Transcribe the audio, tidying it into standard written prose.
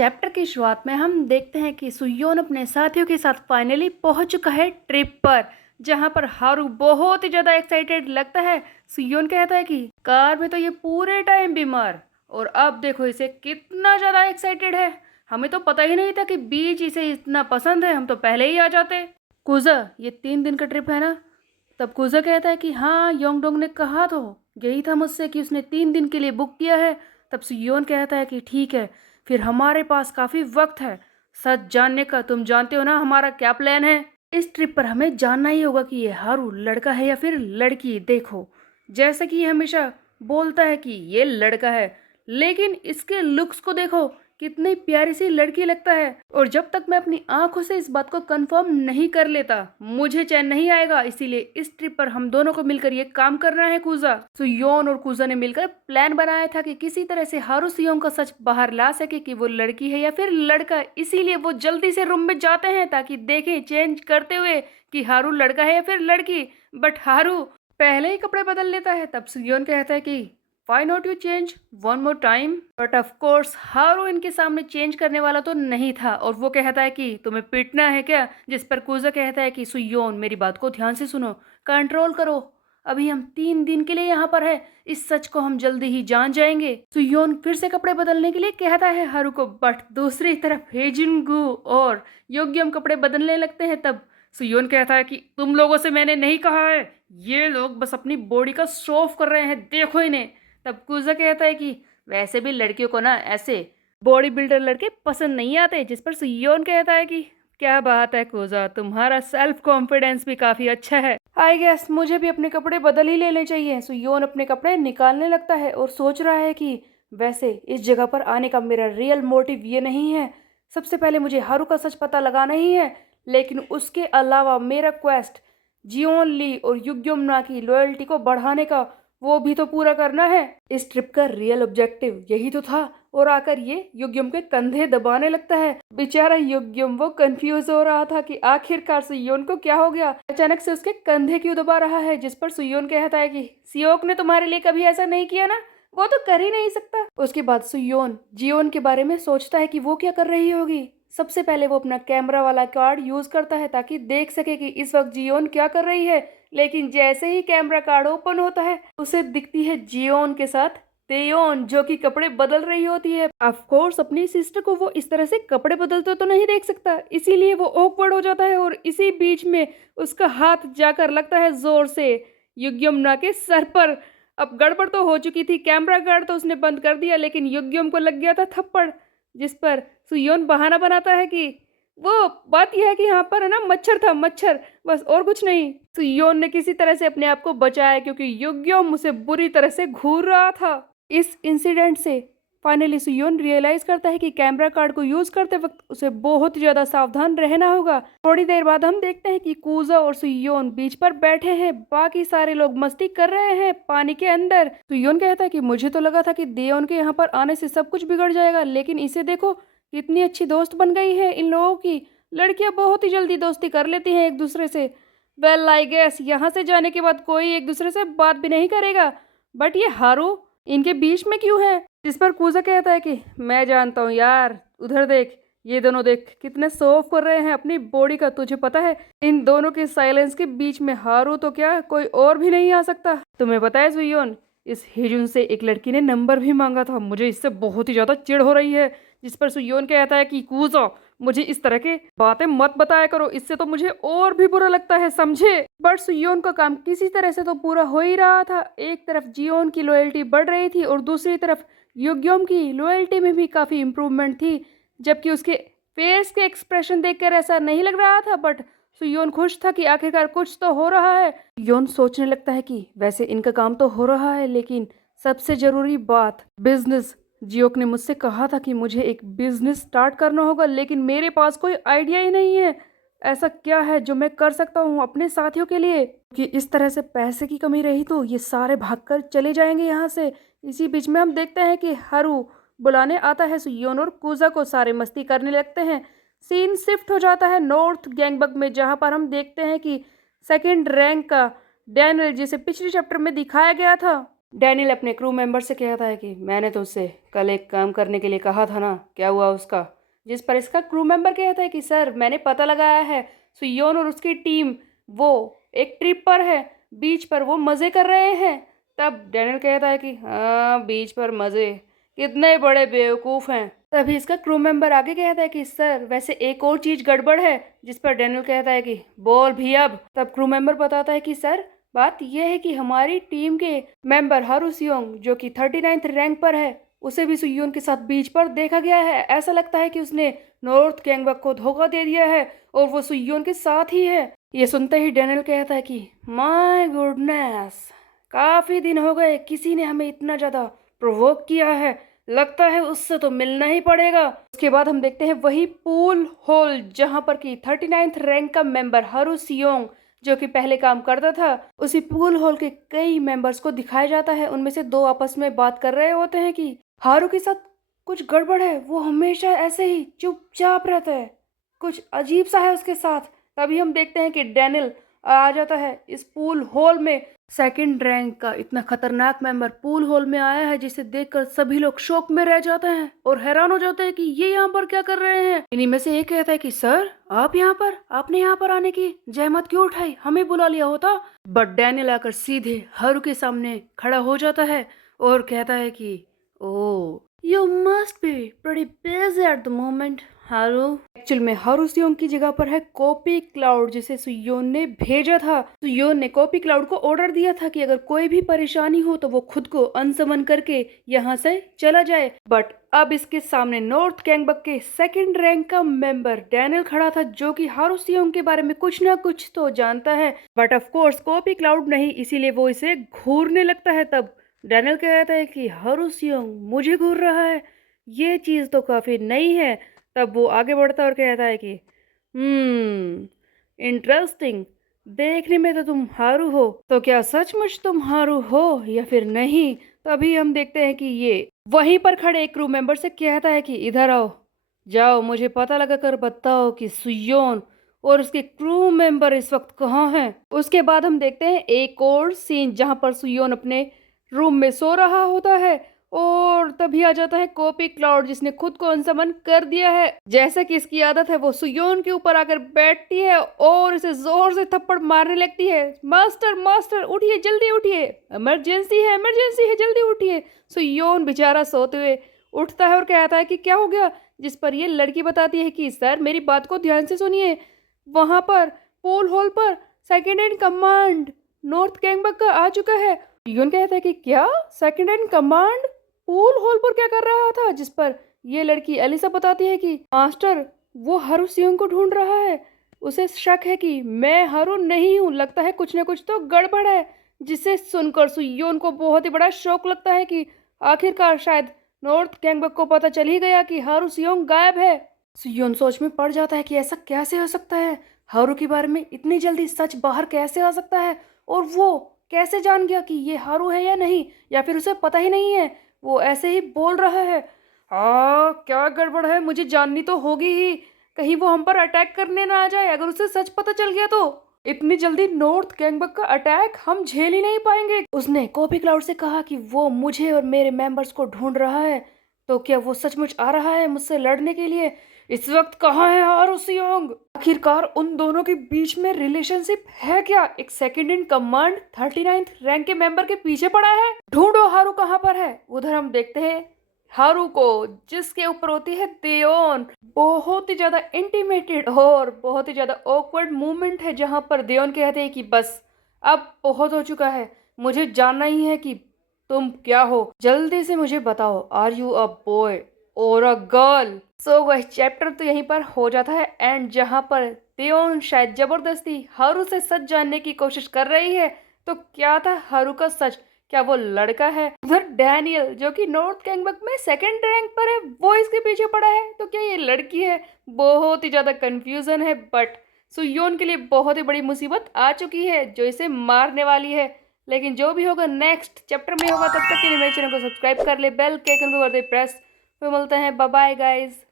Chapter की शुरुआत में हम देखते हैं कि सुयोन अपने साथियों के साथ फाइनली पहुंच चुका है ट्रिप पर, जहां पर हारू बहुत ही ज़्यादा एक्साइटेड लगता है। सुयोन कहता है कि कार में तो ये पूरे टाइम बीमार, और अब देखो इसे कितना ज़्यादा एक्साइटेड है। हमें तो पता ही नहीं था कि बीच इसे इतना पसंद है, हम तो पहले ही आ जाते। कुजा, ये 3 दिन का ट्रिप है ना? तब कुजा कहता है कि हाँ, योंगडोंग ने कहा तो यही था मुझसे कि उसने 3 दिन के लिए बुक किया है। तब सुयोन कहता है कि ठीक है, फिर हमारे पास काफ़ी वक्त है सच जानने का। तुम जानते हो ना हमारा क्या प्लान है। इस ट्रिप पर हमें जानना ही होगा कि ये हारू लड़का है या फिर लड़की। देखो, जैसे कि ये हमेशा बोलता है कि ये लड़का है, लेकिन इसके लुक्स को देखो, कितनी प्यारी सी लड़की लगता है। और जब तक मैं अपनी आंखों से इस बात को कंफर्म नहीं कर लेता, मुझे चैन नहीं आएगा। इसीलिए इस ट्रिप पर हम दोनों को मिलकर ये काम करना है कुजा। सुयोन और कुजा ने मिलकर प्लान बनाया था कि किसी तरह से हारू सियोंग का सच बाहर ला सके कि वो लड़की है या फिर लड़का। इसीलिए वो जल्दी से रूम में जाते हैं ताकि देखें चेंज करते हुए कि हारू लड़का है या फिर लड़की। बट हारू पहले ही कपड़े बदल लेता है। तब सुयोन कहता है कि Why not you change one more time? But of course हारू इनके सामने चेंज करने वाला तो नहीं था, और वो कहता है कि तुम्हें पीटना है क्या? जिस पर कुजा कहता है कि सुयोन, मेरी बात को ध्यान से सुनो, कंट्रोल करो। अभी हम 3 दिन के लिए यहाँ पर है, इस सच को हम जल्दी ही जान जाएंगे। सुयोन फिर से कपड़े बदलने के लिए कहता है हारू को, बट दूसरी तरफ हेजिनगू और योग्यम कपड़े बदलने लगते हैं। तब सुयोन कहता है कि तुम लोगों से मैंने नहीं कहा है, ये लोग बस अपनी बॉडी का शो ऑफ कर रहे हैं, देखो इन्हें। तब कुजा कहता है कि वैसे भी लड़कियों को ना ऐसे बॉडी बिल्डर लड़के पसंद नहीं आते। जिस पर सुयोन कहता है कि क्या बात है कुजा, तुम्हारा सेल्फ कॉन्फिडेंस भी काफी अच्छा है। आई गेस मुझे भी अपने कपड़े बदल ही लेने चाहिए। सुयोन अपने कपड़े निकालने लगता है और सोच रहा है कि वैसे इस जगह पर आने का मेरा रियल मोटिव ये नहीं है। सबसे पहले मुझे हारू का सच पता लगाना ही है, लेकिन उसके अलावा मेरा क्वेस्ट जियोन ली और युग्योमना की लॉयल्टी को बढ़ाने का, वो भी तो पूरा करना है। इस ट्रिप का रियल ऑब्जेक्टिव यही तो था। और आकर ये युग्यम के कंधे दबाने लगता है। बेचारा युग्यम, वो कंफ्यूज हो रहा था कि आखिरकार सुयोन को क्या हो गया, अचानक से उसके कंधे क्यों दबा रहा है। जिस पर सुयोन कहता है कि सियोक ने तुम्हारे लिए कभी ऐसा नहीं किया ना, वो तो कर ही नहीं सकता। उसके बाद सुयोन जियोन के बारे में सोचता है कि वो क्या कर रही होगी। सबसे पहले वो अपना कैमरा वाला कार्ड यूज करता है ताकि देख सके कि इस वक्त जियोन क्या कर रही है। लेकिन जैसे ही कैमरा कार्ड ओपन होता है, उसे दिखती है जियोन के साथ तेयोन, जो कि कपड़े बदल रही होती है। ऑफ कोर्स अपनी सिस्टर को वो इस तरह से कपड़े बदलते तो नहीं देख सकता, इसीलिए वो ऑकवर्ड हो जाता है। और इसी बीच में उसका हाथ जाकर लगता है जोर से युग्यमना के सर पर। अब गड़बड़ तो हो चुकी थी, कैमरा गार्ड तो उसने बंद कर दिया, लेकिन युग्यम को लग गया था थप्पड़। जिस पर सुयोन बहाना बनाता है कि वो बात यह है कि यहाँ पर है ना मच्छर था, मच्छर, बस और कुछ नहीं। सुयोन ने किसी तरह से अपने आप को बचाया क्योंकि युग्यम उसे बुरी तरह से घूर रहा था। इस इंसिडेंट से फाइनली सुयोन रियलाइज करता है कि कैमरा कार्ड को यूज करते वक्त उसे बहुत ही ज्यादा सावधान रहना होगा। थोड़ी देर बाद हम देखते हैं कि कुजा और सुयोन बीच पर बैठे हैं, बाकी सारे लोग मस्ती कर रहे हैं पानी के अंदर। सुयोन कहता है कि मुझे तो लगा था कि देयोन के यहाँ पर आने से सब कुछ बिगड़ जाएगा, लेकिन इसे देखो कितनी अच्छी दोस्त बन गई है इन लोगों की। लड़कियां बहुत ही जल्दी दोस्ती कर लेती हैं एक दूसरे से। वेल आई गेस यहाँ से जाने के बाद कोई एक दूसरे से बात भी नहीं करेगा, बट ये हारू इनके बीच में क्यों है। जिस पर कुजा कहता है कि मैं जानता हूँ यार, उधर देख, ये दोनों देख कितने शो ऑफ कर रहे हैं अपनी बॉडी का। तुझे पता है इन दोनों के साइलेंस के बीच में हारू तो क्या कोई और भी नहीं आ सकता। तुम्हें पता है सुयोन, इस हेजुन से एक लड़की ने नंबर भी मांगा था, मुझे इससे बहुत ही ज्यादा चिढ़ हो रही है। जिस पर सुयोन कहता है कि कुजा, मुझे इस तरह के बातें मत बताया करो, इससे तो मुझे और भी बुरा लगता है, समझे। बट सुयोन का काम किसी तरह से तो पूरा हो ही रहा था। एक तरफ जियोन की लॉयल्टी बढ़ रही थी और दूसरी तरफ युग्योम की लॉयल्टी में भी काफी इम्प्रूवमेंट थी। जबकि उसके फेस के एक्सप्रेशन देखकर ऐसा नहीं लग रहा था, बट सुयोन खुश था कि आखिरकार कुछ तो हो रहा है। योन सोचने लगता है कि वैसे इनका काम तो हो रहा है, लेकिन सबसे जरूरी बात बिजनेस। जियोक ने मुझसे कहा था कि मुझे एक बिजनेस स्टार्ट करना होगा, लेकिन मेरे पास कोई आइडिया ही नहीं है। ऐसा क्या है जो मैं कर सकता हूँ अपने साथियों के लिए, कि इस तरह से पैसे की कमी रही तो ये सारे भागकर चले जाएंगे यहाँ से। इसी बीच में हम देखते हैं कि हारू बुलाने आता है सुयोन और कुजा को, सारे मस्ती करने लगते हैं। सीन शिफ्ट हो जाता है नॉर्थ गैंगबक में, जहाँ पर हम देखते हैं कि सेकंड रैंक का डैनियल, जिसे पिछले चैप्टर में दिखाया गया था, डैनियल अपने क्रू मेंबर से कहता है कि मैंने तो उससे कल एक काम करने के लिए कहा था ना, क्या हुआ उसका। जिस पर इसका क्रू मेंबर कहता है कि सर मैंने पता लगाया है, सुयोन और उसकी टीम वो एक ट्रिप पर है, बीच पर वो मज़े कर रहे हैं। तब डैनियल कहता है कि हाँ बीच पर मज़े, कितने बड़े बेवकूफ़ हैं। तभी इसका क्रू मेंबर आगे कहता है कि सर वैसे एक और चीज़ गड़बड़ है। जिस पर डैनियल कहता है कि बोल भी अब। तब क्रू मेंबर बताता है कि सर बात यह है कि हमारी टीम के मेंबर हारू सियोंग जो कि 39th रैंक पर है, उसे भी सुयोन के साथ बीच पर देखा गया है। ऐसा लगता है कि उसने नॉर्थ गैंगबक को धोखा दे दिया है और वो सुयोन के साथ ही है। ये सुनते ही डैनियल कहता है कि माय गुडनेस, काफी दिन हो गए किसी ने हमें इतना ज्यादा प्रोवोक किया है, लगता है उससे तो मिलना ही पड़ेगा। उसके बाद हम देखते हैं वही पूल हॉल जहां पर कि 39th रैंक का मेंबर हारू सियोंग जो कि पहले काम करता था, उसी पूल हॉल के कई मेंबर्स को दिखाया जाता है। उनमें से दो आपस में बात कर रहे होते हैं कि हारू के साथ कुछ गड़बड़ है, वो हमेशा ऐसे ही चुपचाप रहता है, कुछ अजीब सा है उसके साथ। तभी हम देखते हैं कि डैनियल आ जाता है इस पूल हॉल में। सेकंड रैंक का इतना खतरनाक मेंबर पूल हॉल में आया है जिसे देखकर सभी लोग शौक में रह जाते हैं और हैरान हो जाते हैं कि ये यहाँ पर क्या कर रहे हैं। इन्हीं में से एक कहता है कि सर आप यहाँ पर, आपने यहाँ पर आने की जहमत क्यों उठाई, हमें बुला लिया होता। बट डैनियल आकर सीधे हारू के सामने खड़ा हो जाता है और कहता है कि oh you must be pretty busy at the moment Haru. Actual में हारू सियोंग की जगह पर है कॉपी क्लाउड जिसे सुयोन ने भेजा था। सुयोन ने कॉपी क्लाउड को ऑर्डर दिया था कि अगर कोई भी परेशानी हो तो वो खुद को अनसमन करके यहाँ से चला जाए। बट अब इसके सामने नॉर्थ गैंगबक के सेकंड रैंक का मेंबर डैनियल खड़ा था जो कि हारू सियोंग के बारे में कुछ ना कुछ तो जानता है। But of course copy cloud नहीं, इसीलिए वो इसे घूरने लगता है। तब डैनियल कहता है कि हारू सियोंग मुझे घूर रहा है, ये चीज़ तो काफ़ी नई है। तब वो आगे बढ़ता और कहता है कि इंटरेस्टिंग, देखने में तो तुम हारू हो, तो क्या सचमुच तुम हारू हो या फिर नहीं। तभी हम देखते हैं कि ये वहीं पर खड़े एक क्रू मेंबर से कहता है कि इधर आओ, जाओ मुझे पता लगा कर बताओ कि सुयोन और उसके क्रू मेंबर इस वक्त कहाँ हैं। उसके बाद हम देखते हैं एक और सीन जहां पर सुयोन अपने रूम में सो रहा होता है और तभी आ जाता है कॉपी क्लाउड जिसने खुद को अनसमन कर दिया है। जैसा कि इसकी आदत है वो सुयोन के ऊपर आकर बैठती है और इसे जोर से थप्पड़ मारने लगती है। मास्टर मास्टर उठिए, जल्दी उठिए, इमरजेंसी है, जल्दी उठिए। सुयोन बेचारा सोते हुए उठता है और कहता है कि क्या हो गया। जिस पर ये लड़की बताती है कि सर मेरी बात को ध्यान से सुनिए, वहां पर पोल हॉल पर सेकेंड इन कमांड नॉर्थ गैंगबक का आ चुका है। यून कहता है कि क्या second in command pool hall पर क्या कर रहा था। जिस पर ये लड़की एलिसा बताती है कि मास्टर वो हारू सियोंग को ढूंढ रहा है, उसे शक है कि मैं हारू नहीं हूँ, लगता है कुछ न कुछ तो गड़बड़ है। जिसे सुनकर सुयोन को बहुत ही बड़ा शौक लगता है कि आखिरकार शायद नॉर्थ गैंगबक को पता चल ही गया कि हारू सियोंग गायब है। सुयोन सोच में पड़ जाता है कि ऐसा कैसे हो सकता है, हारू के बारे में इतनी जल्दी सच बाहर कैसे आ सकता है, और वो कैसे जान गया कि ये हारू है या नहीं, या फिर उसे पता ही नहीं है, वो ऐसे ही बोल रहा है। क्या गड़बड़ है, मुझे जाननी तो होगी ही, कहीं वो हम पर अटैक करने ना आ जाए। अगर उसे सच पता चल गया तो इतनी जल्दी नॉर्थ गैंगबक का अटैक हम झेल ही नहीं पाएंगे। उसने कॉपी क्लाउड से कहा कि वो मुझे और मेरे मेंबर्स को ढूंढ रहा है, तो क्या वो सचमुच आ रहा है मुझसे लड़ने के लिए। इस वक्त कहाँ है हारू सियोंग, आखिरकार उन दोनों के बीच में रिलेशनशिप है क्या। एक second in command 39th rank के मेंबर के पीछे पड़ा है, ढूंढो हारू कहाँ पर है। उधर हम देखते हैं हारू को जिसके ऊपर होती है देओन। बहुत ही ज्यादा इंटीमेटेड और बहुत ही ज्यादा ऑकवर्ड मूवमेंट है जहां पर देओन कहते हैं कि बस अब बहुत हो चुका है, मुझे जानना ही है कि तुम क्या हो, जल्दी से मुझे बताओ, आर यू अ बॉय और अ गर्ल। सो वह चैप्टर तो यहीं पर हो जाता है एंड, जहां पर देओन शायद जबरदस्ती हारू से सच जानने की कोशिश कर रही है। तो क्या था हारू का सच, क्या वो लड़का है। उधर डैनियल जो कि नॉर्थ गैंगबक में सेकंड रैंक पर है, वो इसके पीछे पड़ा है, तो क्या ये लड़की है। बहुत ही ज्यादा कंफ्यूजन है। बट सुयोन के लिए बहुत ही बड़ी मुसीबत आ चुकी है जो इसे मारने वाली है। लेकिन जो भी होगा नेक्स्ट चैप्टर में होगा। तब तक के लिए मेरे चैनल को सब्सक्राइब कर ले, बेल के आइकन को कर दे प्रेस। फिर मिलते हैं, बाय बाय गाइस।